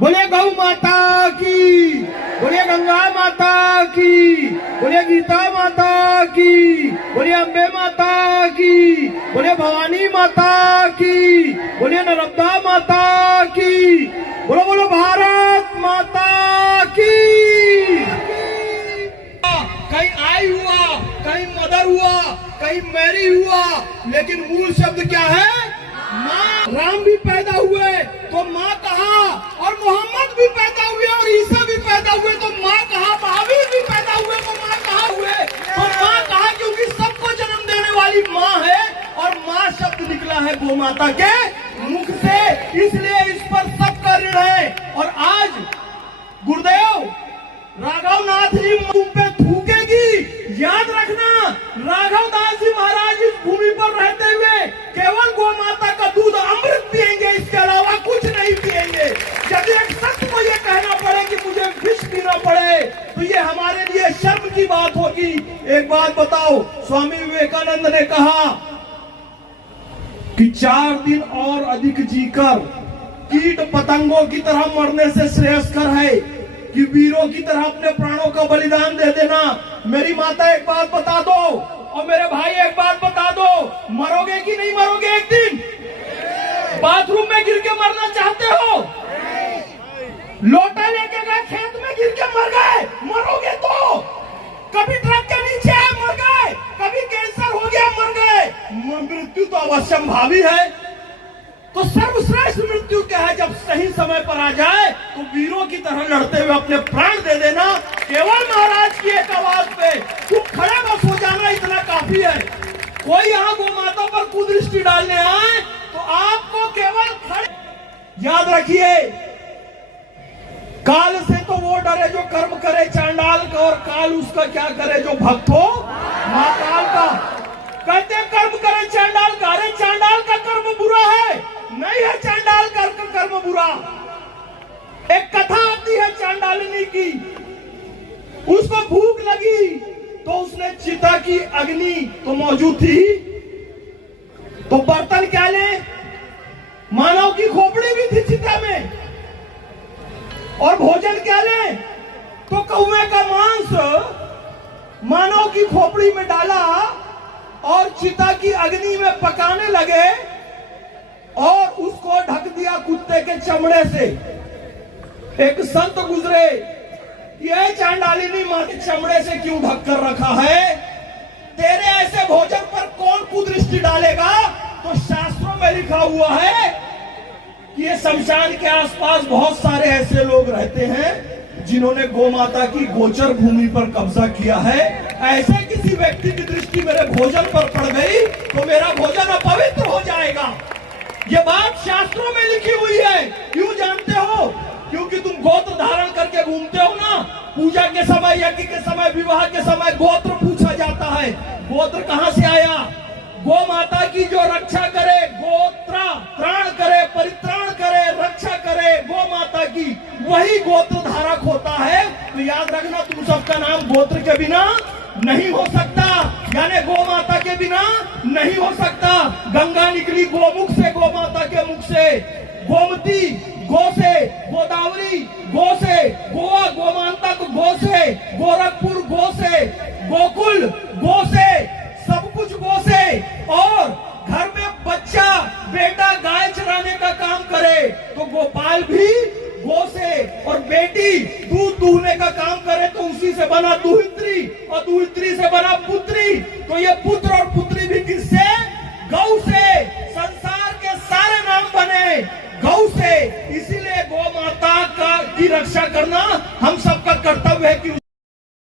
बोलिए गौ माता की, बोलिए गंगा माता की, बोलिए गीता माता की, बोलिए अम्बे माता की, बोलिए भवानी माता की, बोलिए नर्मदा माता की, बोलो बोलो भारत माता की। कहीं आई हुआ, कहीं मदर हुआ, कहीं मैरी हुआ, लेकिन मूल शब्द क्या है? माँ। राम भी पैदा हुए तो माँ कहा, और मोहम्मद भी पैदा हुए और ईसा भी पैदा हुए तो माँ कहा, महावीर भी पैदा हुए तो माँ कहा हुए तो माँ कहा, क्योंकि सबको जन्म देने वाली माँ है और माँ शब्द निकला है गौ माता के मुख से, इसलिए इस पर सबका ऋण है। और आज गुरुदेव राघव नाथ जी मुंह पे थूकेगी, याद रखना राघव दास जी महाराज इस भूमि पर रहते हुए केवल गौ माता का दूध अमृत पिएंगे, इसके अलावा कुछ नहीं पिएंगे। यदि एक सत्य को ये कहना पड़े कि मुझे विष पीना पड़े तो ये हमारे लिए शर्म की बात होगी। एक बात बताओ, स्वामी विवेकानंद ने कहा कि 4 दिन और अधिक जीकर कीट पतंगों की तरह मरने से श्रेयस्कर है कि वीरों की तरह अपने प्राणों का बलिदान दे देना। मेरी माता एक बात बता दो और मेरे भाई एक बात बता दो, मरोगे कि नहीं मरोगे एक दिन? बाथरूम में गिर के मरना चाहते हो? लोटा लेके गए खेत में गिर के मर गए, मरोगे तो? कभी ट्रक के नीचे आए मर गए, कभी कैंसर हो गया मर गए। मृत्यु तो अवश्यंभावी है। तो सर्वश्रेष्ठ मृत्यु क्या है? जब सही समय पर आ जाए तो वीरों की तरह लड़ते हुए अपने प्राण दे देना। केवल महाराज की एक आवाज पे तुम खड़े बस हो जाना, इतना काफी है। कोई यहाँ गौ माता पर कुदृष्टि डालने आए तो आपको केवल खड़े याद रखिए, काल से तो वो डरे जो कर्म करे चांडाल का, और काल उसका क्या करे जो भक्त हो महाकाल का। कहते कर्म करे चांडाल का, अरे चांडाल का कर्म बुरा है नहीं है, चांडाल का कर्म बुरा। एक कथा आती है चांडालिनी की, उसको भूख लगी तो उसने चिता की अग्नि तो मौजूद थी, तो बर्तन क्या ले, मानव की खोपड़ी भी थी चिता में, और भोजन क्या ले, तो कौवे का मांस मानव की खोपड़ी में डाला और चिता की अग्नि में पकाने लगे और उसको ढक दिया कुत्ते के चमड़े से। एक संत गुजरे, ये चांडालिनी मां के चमड़े से क्यों ढक कर रखा है? तेरे ऐसे भोजन पर कौन कुदृष्टि डालेगा? तो शास्त्रों में लिखा हुआ है कि ये शमशान के आसपास बहुत सारे ऐसे लोग रहते हैं जिन्होंने गौ माता की गोचर भूमि पर कब्जा किया है। ऐसे किसी व्यक्ति की दृष्टि मेरे भोजन पर पड़ गई तो मेरा भोजन अपवित्र हो जाएगा। ये बात शास्त्रों में लिखी हुई है। क्यों जानते हो? क्योंकि तुम गोत्र धारण करके घूमते हो ना, पूजा के समय, यज्ञ के समय, विवाह के समय गोत्र पूछा जाता है। गोत्र कहां से आया? गौ माता की जो रक्षा करे, गोत्र त्राण करे, परित्राण करे, रक्षा करे गौ माता की, वही गोत्र धारक होता है। तो याद रखना, तुम सबका नाम गोत्र के बिना नहीं हो सकता, यानी गौ माता के बिना नहीं हो सकता। गंगा निकली गोमुख से, गौ माता के मुख से, गोमती गो से, गोदावरी गो से, गोवा गोमांतक गो से, गोरखपुर गो से, गोकुल गो से, सब कुछ गो से। और घर में बच्चा बेटा गाय चराने का काम करे तो गोपाल भी गो से, और बेटी दूध दूहने का काम करे तो उसी से बना दुहित्री, और दुहित्री से बना पुत्री। तो ये पुत्र और पुत्री भी किससे? गौ से। संसार के सारे नाम बने गौ से। इसीलिए गौ माता की रक्षा करना हम सबका कर्तव्य है कि